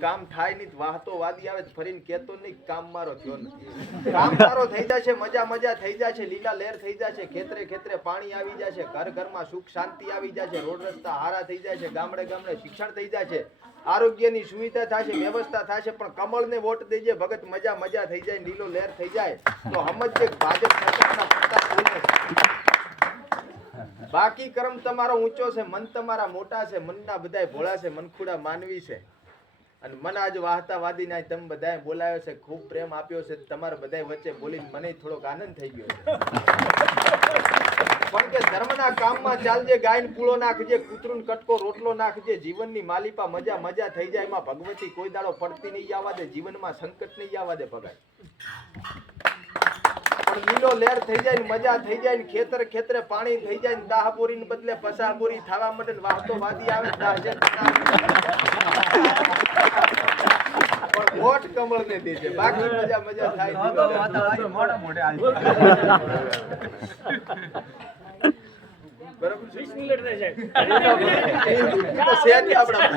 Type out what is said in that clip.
કામ થાય નહીં વાહતો વાદી આવે ફરીને કેતો નહીં કામ મારો થયો નથી. કામ મારો થઈ જશે, મજા મજા થઈ જશે, લીલા લહેર થઈ જશે, ખેતરે ખેતરે પાણી આવી જશે, ઘર ઘરમાં સુખ શાંતિ આવી જશે, રોડ રસ્તા હારા થઈ જશે, ગામડે ગામડે શિક્ષણ થઈ જશે, આરોગ્યની સુવિધા થશે, વ્યવસ્થા થશે, પણ કમળને વોટ દેજે, ભગત મજા મજા થઈ જાય, લીલો લહેર થઈ જાય, તો સમજજે કે ભાજપ સરકારના બાકી કર્મ તમારો ઊંચો છે, મન તમારા મોટા છે, મનના બધાય ભોળા છે, મનખુડા માનવી છે. અને મને આજ વાહતા વાદી ના તમે બધાએ બોલાયો છે, ખૂબ પ્રેમ આપ્યો છે, તમારા બધાય વચ્ચે બોલીને મને થોડોક આનંદ થઈ ગયો પણ કે ધર્મના કામમાં ચાલજે, ગાયન પૂળો નાખજે, કૂતરું કટકો રોટલો નાખજે, જીવનની માલિપા મજા મજા થઈ જાય, એમાં ભગવતી કોઈ દાડો પડતી નહીં આવવા દે જીવનમાં સંકટ નહીં આવવા દે ભગાય. પણ લીલો લહેર થઈ જાય ને મજા થઈ જાય ને ખેતર ખેતરે પાણી થઈ જાય ને દાહપુરી ને બદલે પસાપોરી થવા માટે વાહતો વાદી આવે વોટ કમળ ને દેજે બાકી મજા મજા થાય. લીલો લહેર. બરાબર છે? મિનિટ તો છે આપણા